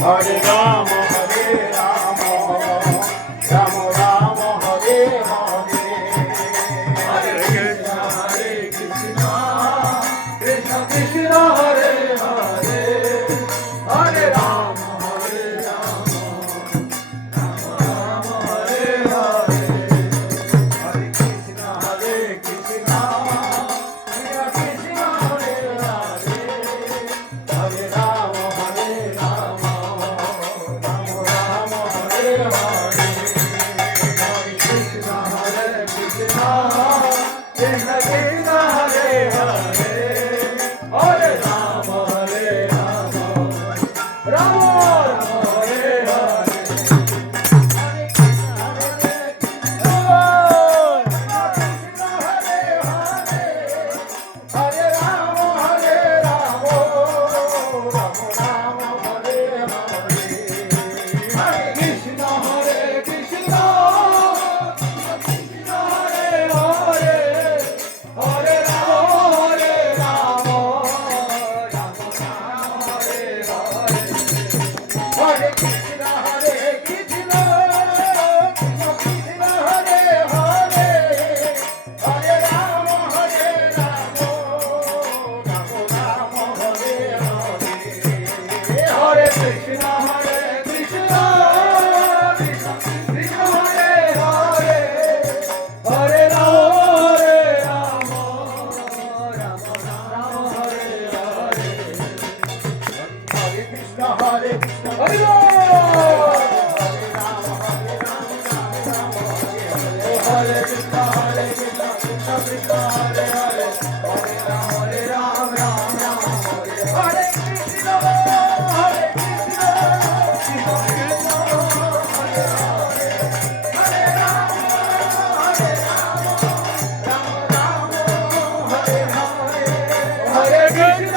হরে Ram Ram Ram Hare Hare Hare Krishna Krishna Krishna Hare Hare Hare Ram Ram Ram Hare Hare Hare Krishna Krishna Krishna Hare Hare Hare Ram Ram Ram Hare Hare Hare Krishna Krishna Krishna Krishna Hare Hare Hare Ram Ram Ram Hare Hare Hare Ram Ram Ram Hare Hare Hare Krishna Krishna Krishna Hare Hare Hare Ram Ram Ram Hare Hare Hare Krishna Krishna Krishna Hare Hare Hare Ram Ram Ram Hare Hare Hare Krishna Krishna Krishna Krishna Hare Hare Hare Ram Ram Ram Hare Hare Hare Krishna Krishna Hari হরে বল Ram Ram হরে Krishna Krishna Krishna Krishna Hare Hare Hare Ram Ram Ram Hare Hare Krishna Krishna Krishna Hare Hare Hare Ram Ram Ram Ram Hare Hare Hare Krishna